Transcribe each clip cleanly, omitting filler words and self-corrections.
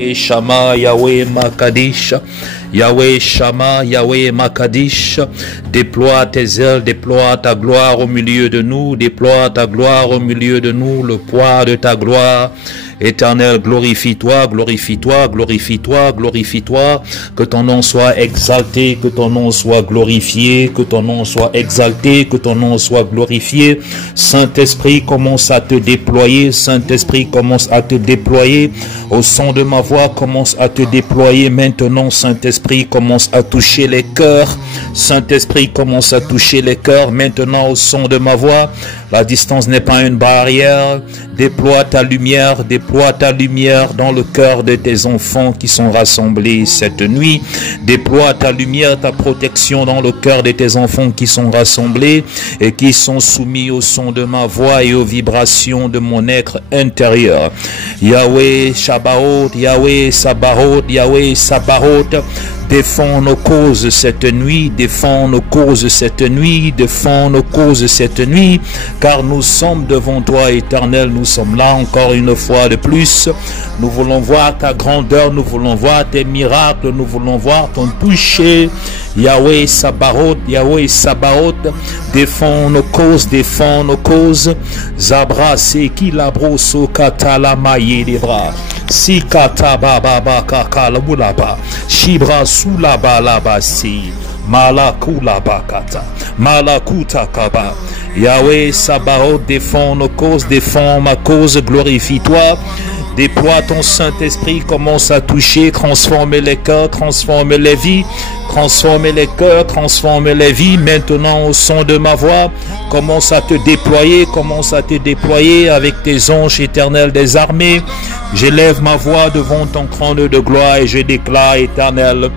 Shama, Yahweh Makadish, Yahweh Shama, Yahweh Makadish, déploie tes ailes, déploie ta gloire au milieu de nous, déploie ta gloire au milieu de nous, le poids de ta gloire. Éternel, glorifie-toi, glorifie-toi, glorifie-toi, glorifie-toi, que ton nom soit exalté, que ton nom soit glorifié, que ton nom soit exalté, que ton nom soit glorifié. Saint-Esprit, commence à te déployer, Saint-Esprit, commence à te déployer, au son de ma voix, commence à te déployer maintenant, Saint-Esprit, commence à toucher les cœurs, Saint-Esprit, commence à toucher les cœurs maintenant, au son de ma voix. La distance n'est pas une barrière, déploie ta lumière dans le cœur de tes enfants qui sont rassemblés cette nuit. Déploie ta lumière, ta protection dans le cœur de tes enfants qui sont rassemblés et qui sont soumis au son de ma voix et aux vibrations de mon être intérieur. Yahweh Shabbaoth, Yahweh Sabaoth, Yahweh Sabaoth, défends nos causes cette nuit, défends nos causes cette nuit, défends nos causes cette nuit, car nous sommes devant toi, Éternel, nous sommes là encore une fois de plus. Nous voulons voir ta grandeur, nous voulons voir tes miracles, nous voulons voir ton toucher. Yahweh Sabaoth, Yahweh Sabaoth, défends nos causes, défends nos causes. Zabra seki labroso katala maye des bras. Si kata baba kaka labulaba. Shibra sulaba laba si. Malakula bakata. Malakuta kaba. Yahweh Sabaoth, défends nos causes, défends ma cause, glorifie-toi. Déploie ton Saint-Esprit, commence à toucher, transformer les cœurs, transformer les vies, transformer les cœurs, transformer les vies. Maintenant, au son de ma voix, commence à te déployer avec tes anges éternels des armées. J'élève ma voix devant ton trône de gloire et je déclare, Éternel,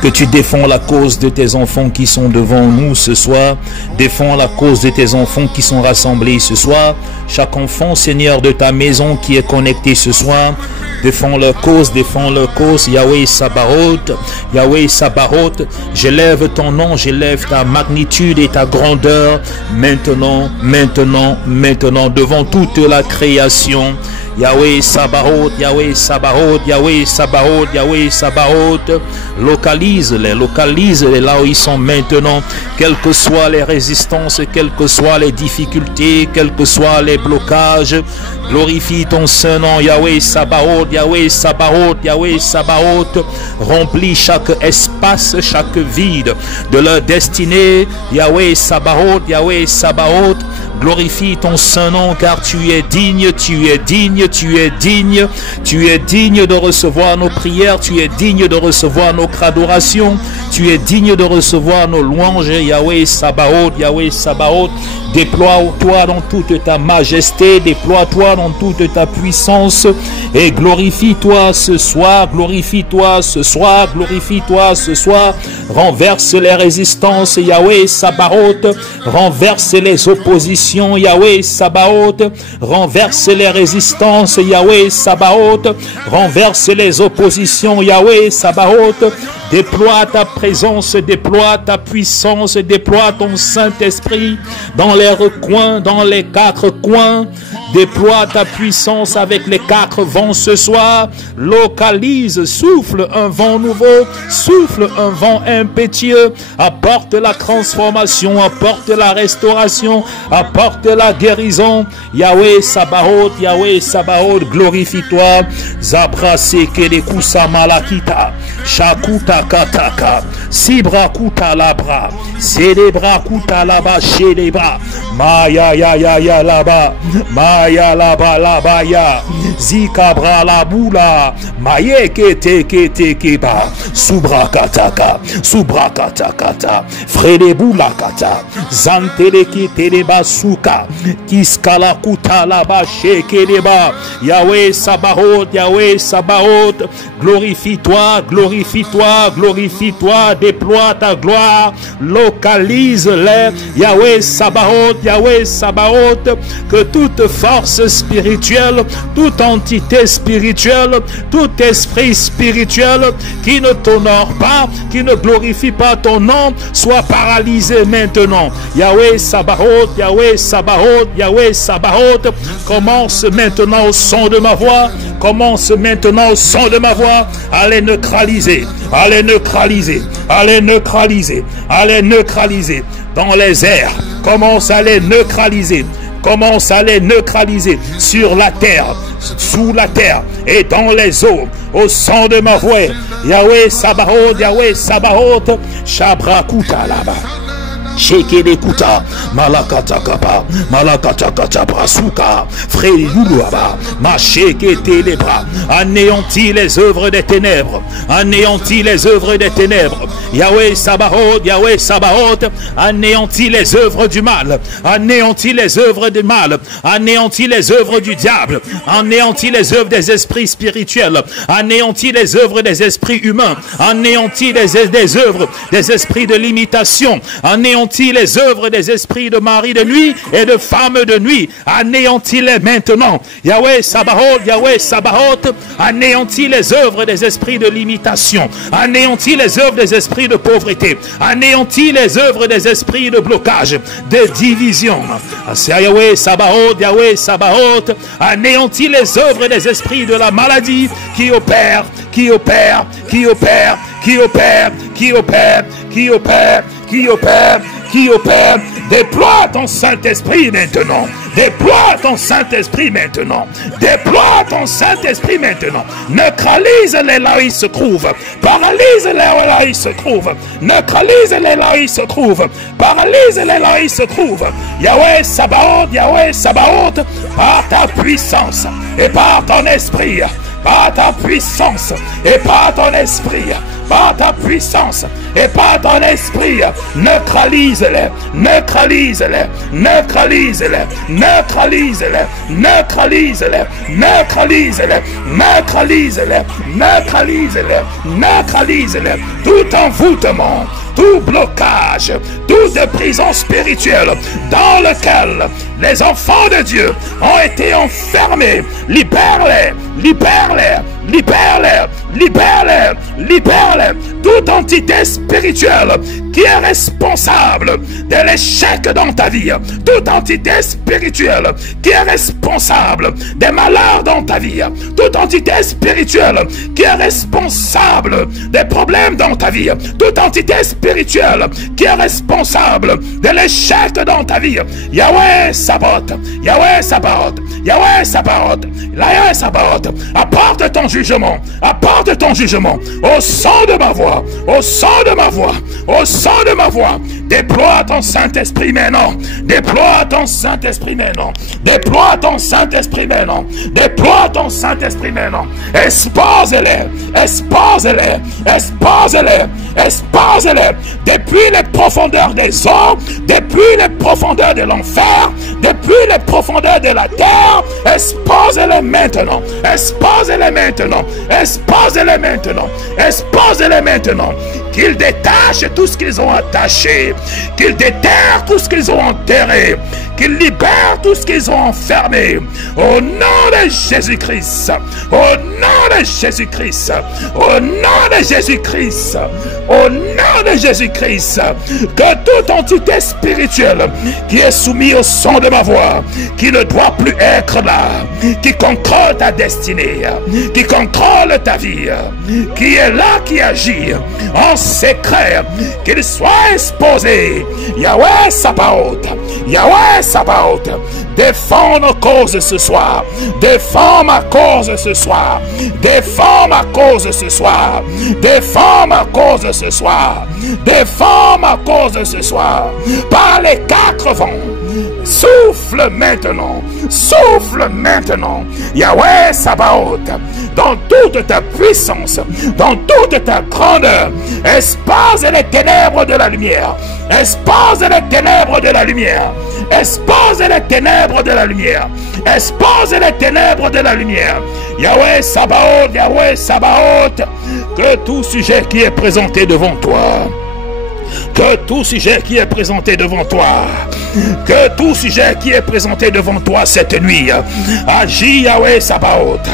que tu défends la cause de tes enfants qui sont devant nous ce soir. Défends la cause de tes enfants qui sont rassemblés ce soir. Chaque enfant, Seigneur, de ta maison qui est connecté ce soir. Défends leur cause, défends leur cause. Yahweh Sabaoth, Yahweh Sabaoth, j'élève ton nom, j'élève ta magnitude et ta grandeur. Maintenant, maintenant, maintenant, devant toute la création. Yahweh Sabaoth, Yahweh Sabaoth, Yahweh Sabaoth, Yahweh Sabaoth, localise-les là où ils sont maintenant, quelles que soient les résistances, quelles que soient les difficultés, quels que soient les blocages. Glorifie ton saint nom, Yahweh Sabaoth, Yahweh Sabaoth, Yahweh Sabaoth, remplis chaque espace, chaque vide de leur destinée. Yahweh Sabaoth, Yahweh Sabaoth, glorifie ton saint nom, car tu es digne, tu es digne, tu es digne, tu es digne de recevoir nos prières, tu es digne de recevoir nos adorations, tu es digne de recevoir nos louanges. Yahweh Sabaoth, Yahweh Sabaoth, déploie-toi dans toute ta majesté, déploie-toi dans toute ta puissance et glorifie-toi ce soir, glorifie-toi ce soir, glorifie-toi ce soir. Renverse les résistances, Yahweh Sabaoth, renverse les oppositions, Yahweh Sabaoth, renverse les résistances, Yahweh Sabaoth, renverse les oppositions, Yahweh Sabaoth. Déploie ta présence, déploie ta puissance, déploie ton Saint-Esprit dans les recoins, dans les quatre coins. Déploie ta puissance avec les quatre vents ce soir. Localise, souffle un vent nouveau, souffle un vent impétueux. Apporte la transformation, apporte la restauration, apporte la guérison. Yahweh Sabaoth, Yahweh Sabaoth, glorifie-toi. Zabra seke de kusa malakita, shakuta kataka, sibra kuta labra, célébra kuta laba célébra, maya ya ya ya laba, maya laba laba ya, zikabra la boula, maye kete kete keba, subra kataka, frede boula kata, zantele kete deba suka, kiskala kuta laba sheke deba. Yahweh Sabaoth, Yahweh Sabaoth, glorifie-toi, glorifie-toi, glorifie-toi, déploie ta gloire, localise-les. Yahweh Sabaoth, Yahweh Sabaoth, que toute force spirituelle, toute entité spirituelle, tout esprit spirituel qui ne t'honore pas, qui ne glorifie pas ton nom, soit paralysé maintenant. Yahweh Sabaoth, Yahweh Sabaoth, Yahweh Sabaoth, commence maintenant au son de ma voix. commence maintenant au son de ma voix à les neutraliser, à les neutraliser, à les neutraliser, à les neutraliser dans les airs. Commence à les neutraliser. Commence à les neutraliser sur la terre, sous la terre et dans les eaux. Au son de ma voix, Yahweh Sabaoth, Shabrakuta là-bas. Shekelekuta, Malakatakapa, Malakatakata Brasuka, Freyuluaba, Machekete les bras, anéantis les œuvres des ténèbres, anéantis les œuvres des ténèbres. Yahweh Sabaoth, anéantis les œuvres du mal, anéantis les œuvres du mal, anéantis les œuvres du diable, anéantis les œuvres des esprits spirituels, anéantis les œuvres des esprits humains, anéantis les œuvres des esprits de limitation, anéantis les œuvres des esprits de mari de nuit et de femme de nuit. Anéantis-les maintenant. Yahweh Sabaoth, anéantis les œuvres des esprits de limitation. Anéantis les œuvres des esprits de pauvreté. Anéantis les œuvres des esprits de blocage, de division. Yahweh Sabaoth, anéantis les œuvres des esprits de la maladie qui opèrent. Déploie ton Saint-Esprit maintenant. Déploie ton Saint-Esprit maintenant. Déploie ton Saint-Esprit maintenant. Neutralise-les là où ils se trouvent. Paralyse-les là où ils se trouvent. Neutralise-les là où ils se trouvent. Paralyse-les là où ils se trouvent. Yahweh Sabaoth, par ta puissance et par ton esprit. Par ta puissance et par ton esprit. Par ta puissance et par ton esprit, neutralise-les, neutralise-les, neutralise-les, neutralise-les, neutralise-les, neutralise-les, neutralise-les, neutralise-les, neutralise-les, tout envoûtement, tout blocage, toute prison spirituelle dans lequel les enfants de Dieu ont été enfermés, libère-les, libère-les, libère-les, libère-les, libère-les. Toute entité spirituelle qui est responsable de l'échec dans ta vie, toute entité spirituelle qui est responsable des malheurs dans ta vie, toute entité spirituelle qui est responsable des problèmes dans ta vie, toute entité spirituelle qui est responsable de l'échec dans ta vie, Yahweh Sabaoth, Yahweh Sabaoth, Yahweh Sabaoth, Yahweh Sabaoth, apporte ton jugement, apporte ton jugement au son de ma voix, au son de ma voix, au son de ma voix. Déploie ton Saint-Esprit maintenant, déploie ton Saint-Esprit maintenant, déploie ton Saint-Esprit maintenant, déploie ton Saint-Esprit maintenant. Expose-les, expose-les, expose-les, expose-les depuis les profondeurs des eaux, depuis les profondeurs de l'enfer, depuis les profondeurs de la terre. Expose-les maintenant, expose-les maintenant, expose-les maintenant, expose-les maintenant. Qu'ils détachent tout ce qu'ils ont attaché, qu'ils déterrent tout ce qu'ils ont enterré, qu'ils libèrent tout ce qu'ils ont enfermé. Au nom de Jésus-Christ, au nom de Jésus-Christ, au nom de Jésus-Christ, au nom de Jésus-Christ, que toute entité spirituelle qui est soumise au son de ma voix, qui ne doit plus être là, qui contrôle ta destinée, qui contrôle ta vie, qui est là, qui agit en secret, qu'il soit exposé. Yahweh Sabaoth, Yahweh Sabaoth, défends nos causes ce soir, défends ma cause ce soir, défends ma cause ce soir, défends ma cause ce soir, défends ma cause ce soir, par les quatre vents. Souffle maintenant, souffle maintenant, Yahweh Sabaoth, dans toute ta puissance, dans toute ta grandeur. Expose les ténèbres de la lumière, expose les ténèbres de la lumière, expose les ténèbres de la lumière, expose les ténèbres de la lumière. Yahweh Sabaoth, que tout sujet qui est présenté devant toi que tout sujet qui est présenté devant toi, que tout sujet qui est présenté devant toi cette nuit, agis Yahweh Sabaoth,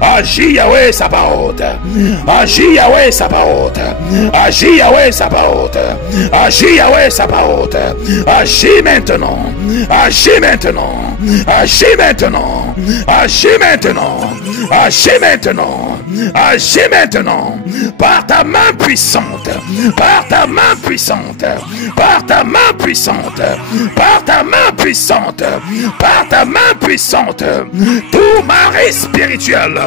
agis Yahweh Sabaoth, agis Yahweh Sabaoth, agis Yahweh Sabaoth, agis Yahweh Sabaoth, agis maintenant, agis maintenant, agis maintenant, agis maintenant, agis maintenant, agis maintenant, par ta main puissante, par ta main puissante, par ta main puissante, par ta main puissante, par ta main puissante, tout mari spirituel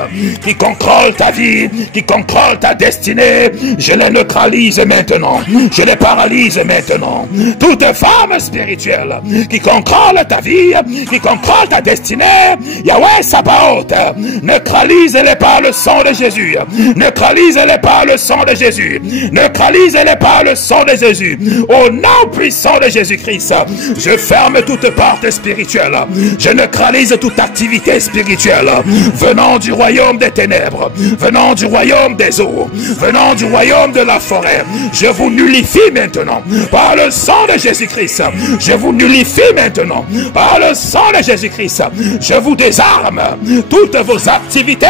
qui contrôle ta vie, qui contrôle ta destinée, je les neutralise maintenant, je les paralyse maintenant. Toute femme spirituelle qui contrôle ta vie, qui contrôle ta destinée, Yahweh Sabaoth, neutralise-les par le sang de Jésus, neutralise-les par le sang de Jésus, neutralise-les par le sang de Jésus. Au nom puissant de Jésus-Christ, je ferme toute porte spirituelle, je neutralise toute activité spirituelle venant du royaume des ténèbres, venant du royaume des eaux, venant du royaume de la forêt. Je vous nullifie maintenant par le sang de Jésus-Christ. Je vous nullifie maintenant par le sang de Jésus-Christ. Je vous désarme. Toutes vos activités,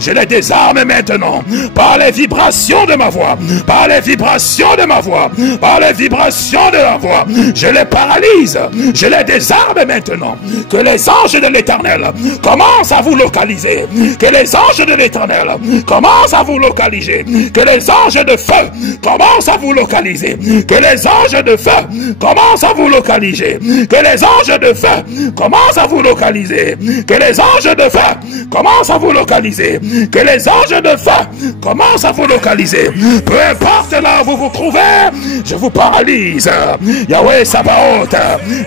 je les désarme maintenant par les vibrations de ma voix, par les vibrations de ma voix, par les vibrations de la voix. Je les paralyse, je les désarme maintenant. Que les anges de l'Éternel commencent à vous localiser. Que les anges de l'Éternel commencent à vous localiser. Que les anges de feu commencent à vous localiser. Que les anges de feu commencent à vous localiser. Que les anges de feu commencent à vous localiser. Que les anges de feu commencent à vous localiser. Que les anges de feu commencent à vous localiser. Peu importe là où vous vous trouvez, je vous paralyse. Yahweh Sabaoth,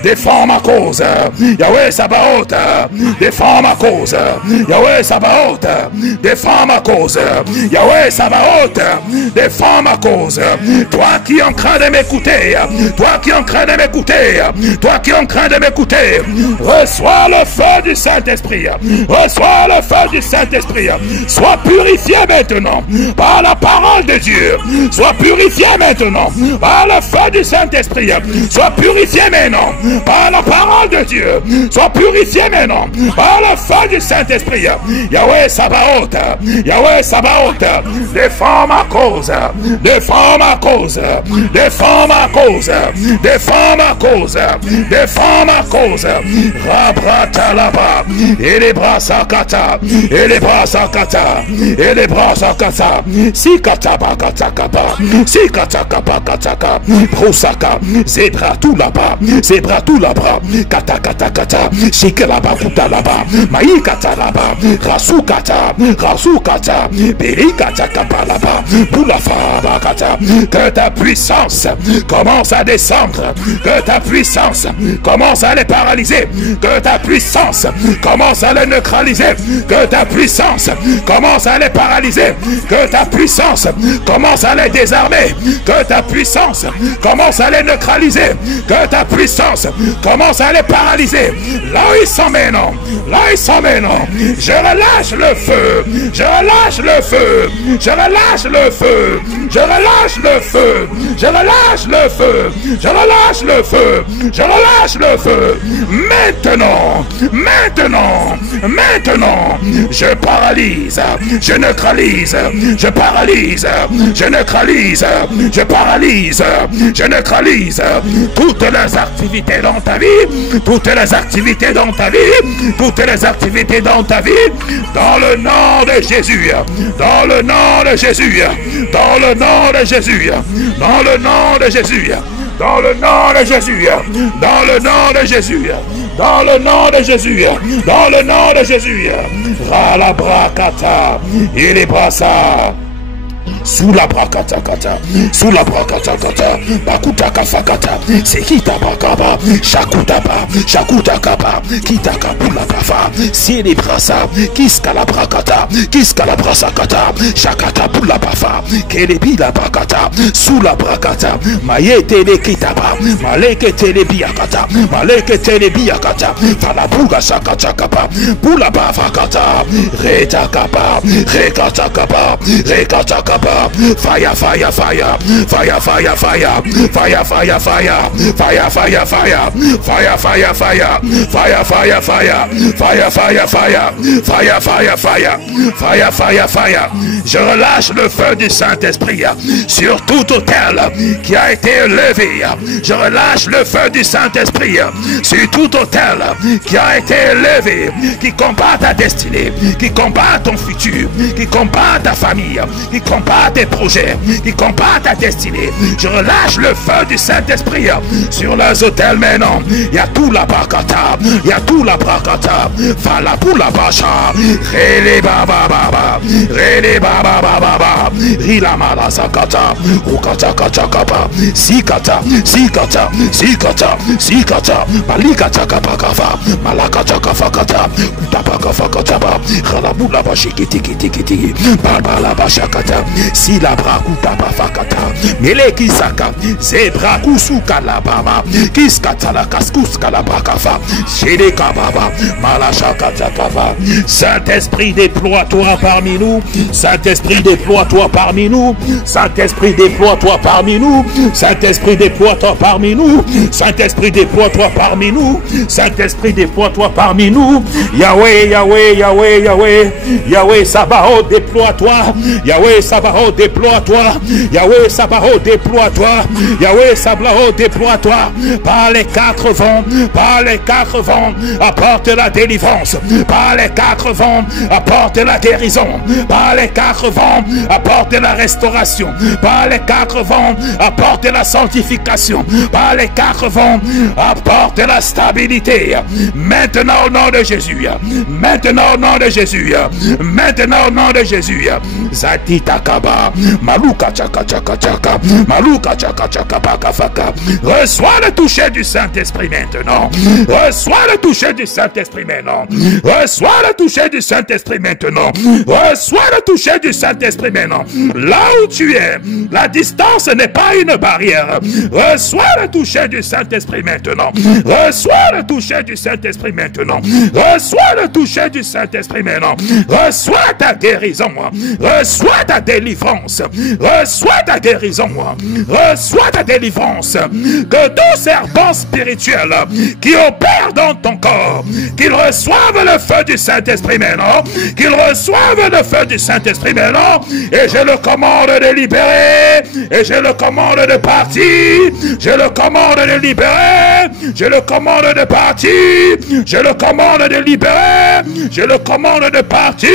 défends ma cause. Yahweh Sabaoth, défends ma cause. Yahweh Sabaoth, défends ma cause. Yahweh Sabaoth, défends ma cause. Toi qui es en train de m'écouter, toi qui es en train de m'écouter, toi qui es en train de m'écouter, reçois le feu du Saint-Esprit. Reçois le feu du Saint-Esprit. Sois purifié maintenant par la parole de Dieu. Sois purifié maintenant par le feu du Saint-Esprit. Sois purifié maintenant par la parole de Dieu. Sois purifié maintenant par le feu du Saint-Esprit. Yahweh Sabaoth, Yahweh Sabaoth, défends ma cause, défends ma cause, défends ma cause, défends ma cause, défends ma cause. Rabrata là-bas, et les bras sakata, et les bras sakata, et les bras sakata, si kataba katakaba, si katakaba kataka, brosaka, zebra tout là-bas, zebra tout là-bas, katakatakata, shikelaba kuta là-bas, maïkata là-bas, rasukata, rasukata, berikata kaba là-bas, boulafa bakata, que ta puissance commence à descendre, que ta puissance commence à les paralyser, que ta puissance commence à les neutraliser, que ta puissance commence à les paralyser, que ta puissance commence à les désarmer, que ta puissance commence à les neutraliser, que ta puissance commence à les paralyser. Là où ils sont maintenant, là où ils sont maintenant, je relâche le feu, je relâche le feu, je relâche le feu, je relâche le feu, je relâche le feu, je relâche le feu, je relâche le feu. Maintenant, maintenant, maintenant, je paralyse, je neutralise, je paralyse, je neutralise, je paralyse, je neutralise toutes les activités dans ta vie, toutes les activités dans ta vie, toutes les activités dans ta vie, dans le nom de Jésus, dans le nom de Jésus, dans le nom de Jésus, dans le nom de Jésus, dans le nom de Jésus, dans le nom de Jésus, dans le nom de Jésus, dans le nom de Jésus. Ralabrakata, il est brassa. Sous la brakatakata, sous la brakatakata, bakutaka fakata, sekita bakaba, shakutaba, shakutakaba, kitaka pulakafa, célébrasa, kiskala brakata, kiskala brasakata, shakata pulapafa, kelebi la brakata, sous la brakata, mayete le kitaba, maleke telebiakata, maleke telebiakata, falabuga shakatakaba, pulabafakata, retakaba, rekatakaba, rekatakaba. papa. Fire, fire, fire. Fire, fire, fire. Fire, fire, fire. Fire, fire, fire. Fire, fire, fire. Fire, fire, fire. Fire, fire, fire. Fire, fire, fire. Fire, fire, fire. Je relâche le feu du Saint-Esprit sur tout autel qui a été élevé. Je relâche le feu du Saint-Esprit sur tout autel qui a été élevé, qui combat ta destinée, qui combat ton futur, qui combat ta famille, qui combat tes projets, qui combat ta destinée. Je relâche le feu du Saint-Esprit sur les autels maintenant. Il y a tout la bakata, il y a tout la bakata. Fala pour la bacha, rele baba baba, rele baba baba, rila mala sakata, rukata kata kapa, sikata, sikata, sikata, sikata, malikata kapa kafa, malakata kafa kata, utapa kafa kata ba, ralabula bashi kiti kiti kiti, baba la basha kata, si la braku tapa fakata, mele kisaka, zebra kusuka la baba, kiskata la kaskus kala bakafa, shede kababa, malacha kata kava. Saint-Esprit, déploie-toi parmi nous. Saint-Esprit, déploie-toi parmi nous. Saint-Esprit, déploie-toi parmi nous. Saint-Esprit, déploie-toi parmi nous. Saint-Esprit, déploie-toi parmi nous. Saint-Esprit, déploie-toi parmi nous. Yahweh, Yahweh, Yahweh, Yahweh. Yahweh Sabaoth, déploie-toi. Yahweh Sabaoth, déploie-toi. Yahweh Sabaoth, déploie-toi. Yahweh Sabaoth, déploie-toi. Par les quatre vents, par les quatre vents, apporte la délivrance. Par les quatre vents, apporte la guérison. Par les quatre vents, apporte la restauration. Par les quatre vents, apporte la sanctification. Par les quatre vents, apporte la stabilité. Maintenant au nom de Jésus. Maintenant au nom de Jésus. Maintenant au nom de Jésus. Zatita kaba, maluka chaka chaka chaka, maluka chaka chaka baka faka. Reçois le toucher du Saint-Esprit maintenant. Reçois le toucher du Saint-Esprit maintenant. Reçois le toucher du Saint-Esprit maintenant. Reçois le toucher du Saint-Esprit maintenant. Là où tu es, la distance n'est pas une barrière. Reçois le toucher du Saint-Esprit maintenant. Reçois le toucher du Saint-Esprit maintenant. Reçois le toucher du Saint-Esprit maintenant. Reçois ta guérison. Reçois ta délivrance. Reçois ta guérison. Reçois ta délivrance. Que tout serpent spirituel qui opère dans ton corps, qu'il reçoive le feu du Saint-Esprit maintenant. Qu'il reçoive le feu du Saint-Esprit maintenant. Et je le commande de libérer. Et je le commande de partir. Je le commande de libérer. Je le commande de partir. Je le commande de libérer. Je le commande de partir.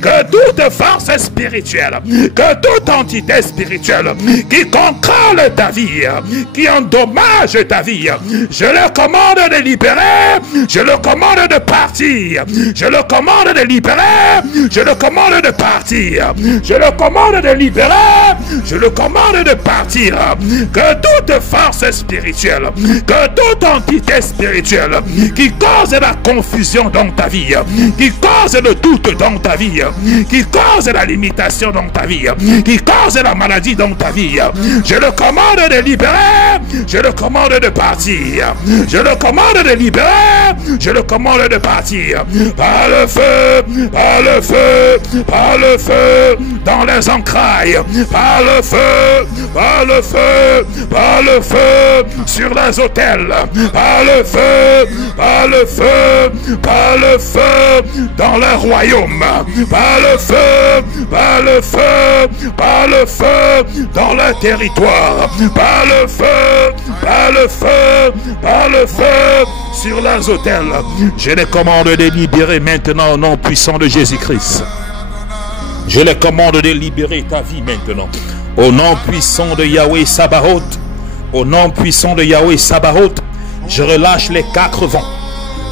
Que toute force spirituelle, que toute entité spirituelle qui contrôle ta vie, qui endommage ta vie, je le commande de libérer. Je le commande de partir. Je le commande de libérer. Je le commande de partir. Je le commande de libérer. Je le commande de partir. Que toute force spirituelle, que toute entité spirituelle qui cause la confusion dans ta vie, qui cause le doute dans ta vie, qui cause la limitation dans ta vie, qui cause la maladie dans ta vie, je le commande de libérer. Je le commande de partir. Je le commande de libérer. Je le commande de partir. Par le feu, par le feu, par le feu, dans les entrailles, par le feu, par le feu, par le feu, sur les autels, par le feu, par le feu, par le feu, dans le royaume, par le feu, par le feu, par le feu, dans le territoire, par le feu, par le feu, par le feu, sur les autels. Je les commande de libérer maintenant au nom puissant de Jésus-Christ. Je les commande de libérer ta vie maintenant. Au nom puissant de Yahweh Sabaoth. Au nom puissant de Yahweh Sabaoth. Je relâche les quatre vents.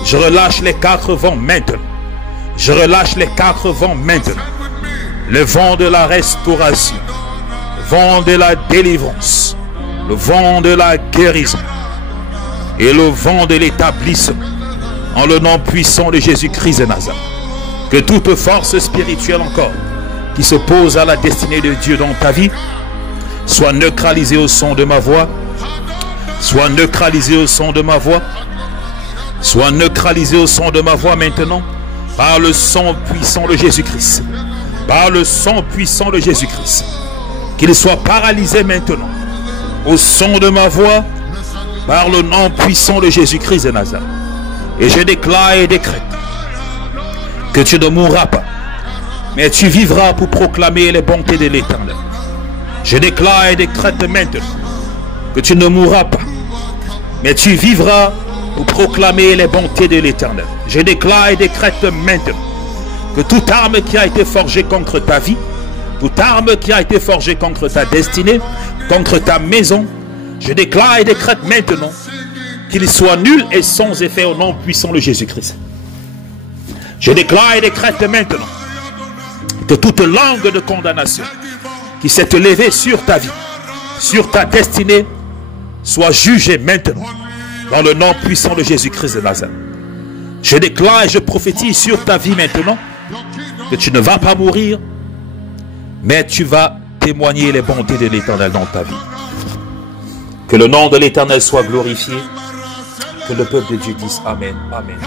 Je relâche les quatre vents maintenant. Je relâche les quatre vents maintenant. Le vent de la restauration. Le vent de la délivrance. Le vent de la guérison. Et le vent de l'établissement. En le nom puissant de Jésus-Christ de Nazareth. Que toute force spirituelle encore qui s'oppose à la destinée de Dieu dans ta vie soit neutralisée au son de ma voix. Soit neutralisée au son de ma voix. Soit neutralisée au son de ma voix maintenant. Par le son puissant de Jésus-Christ. par le sang puissant de Jésus-Christ. Qu'il soit paralysé maintenant, au son de ma voix, par le nom puissant de Jésus-Christ de Nazareth. Et je déclare et décrète que tu ne mourras pas, mais tu vivras pour proclamer les bontés de l'Éternel. Je déclare et décrète maintenant que tu ne mourras pas, mais tu vivras pour proclamer les bontés de l'Éternel. Je déclare et décrète maintenant que toute arme qui a été forgée contre ta vie, toute arme qui a été forgée contre ta destinée, contre ta maison, je déclare et décrète maintenant qu'il soit nul et sans effet au nom puissant de Jésus-Christ. Je déclare et décrète maintenant que toute langue de condamnation qui s'est élevée sur ta vie, sur ta destinée, soit jugée maintenant dans le nom puissant de Jésus-Christ de Nazareth. Je déclare et je prophétise sur ta vie maintenant que tu ne vas pas mourir, mais tu vas témoigner les bontés de l'Éternel dans ta vie. Que le nom de l'Éternel soit glorifié. Que le peuple de Dieu dise Amen. Amen.